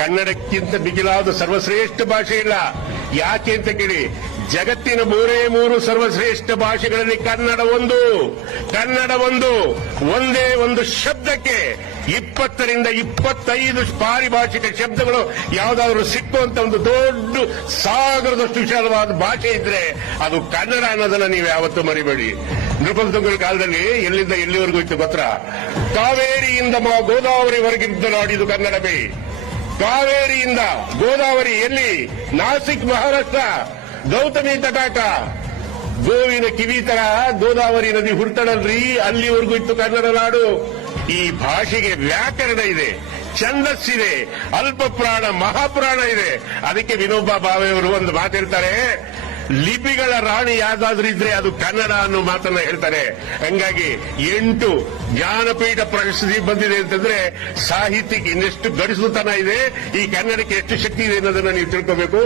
ಕನ್ನಡಕ್ಕಿಂತ ಮಿಗಿಲಾದ ಸರ್ವಶ್ರೇಷ್ಠ ಭಾಷೆ ಇಲ್ಲ. ಯಾಕೆ ಅಂತ ಕೇಳಿ, ಜಗತ್ತಿನ 3 ಸರ್ವಶ್ರೇಷ್ಠ ಭಾಷೆಗಳಲ್ಲಿ ಕನ್ನಡ ಒಂದು. ಒಂದೇ ಒಂದು ಶಬ್ದಕ್ಕೆ 20 ರಿಂದ 25 ಪಾರಿಭಾಷಿಕ ಶಬ್ದಗಳು ಯಾವುದಾದ್ರೂ ಸಿಕ್ಕುವಂತ ಒಂದು ದೊಡ್ಡ ಸಾಗರದಷ್ಟು ವಿಶಾಲವಾದ ಭಾಷೆ ಇದ್ರೆ ಅದು ಕನ್ನಡ ಅನ್ನೋದನ್ನ ನೀವು ಯಾವತ್ತೂ ಮರಿಬೇಡಿ. ನೃಪತುಂಗರ ಕಾಲದಲ್ಲಿ ಎಲ್ಲಿಂದ ಎಲ್ಲಿವರೆಗೂ ಇತ್ತು ಗೊತ್ತಾ? ಕಾವೇರಿಯಿಂದ ಗೋದಾವರಿವರೆಗಿದ್ದ ನಾಡಿದು ಕನ್ನಡವೇ. ಕಾವೇರಿಯಿಂದ ಗೋದಾವರಿ ಎಲ್ಲಿ? ನಾಸಿಕ್, ಮಹಾರಾಷ್ಟ್ರ. ಗೌತಮಿ ತಟಾಕ, ಗೋವಿನ ಕಿವಿ ತರ ಗೋದಾವರಿ ನದಿ ಹುಡ್ತಾಳಲ್ರಿ, ಅಲ್ಲಿವರೆಗೂ ಇತ್ತು ಕನ್ನಡ ನಾಡು. ಈ ಭಾಷೆಗೆ ವ್ಯಾಕರಣ ಇದೆ, ಛಂದಸ್ಸಿದೆ, ಅಲ್ಪ ಪ್ರಾಣ ಮಹಾಪ್ರಾಣ ಇದೆ. ಅದಕ್ಕೆ ವಿನೋಬಾ ಭಾವೆಯವರು ಒಂದು ಮಾತಿರ್ತಾರೆ, ಲಿಪಿಗಳ ರಾಣಿ ಯಾವ್ದಾದ್ರೂ ಇದ್ರೆ ಅದು ಕನ್ನಡ ಅನ್ನೋ ಮಾತನ್ನ ಹೇಳ್ತಾರೆ. ಹಂಗಾಗಿ 8 ಜ್ಞಾನಪೀಠ ಪ್ರಶಸ್ತಿ ಬಂದಿದೆ ಅಂತಂದ್ರೆ ಸಾಹಿತ್ಯಕ್ಕೆ ಇನ್ನೆಷ್ಟು ಗಡಿಸುತನ ಇದೆ, ಈ ಕನ್ನಡಕ್ಕೆ ಎಷ್ಟು ಶಕ್ತಿ ಇದೆ ಅನ್ನೋದನ್ನ ನೀವು ತಿಳ್ಕೋಬೇಕು.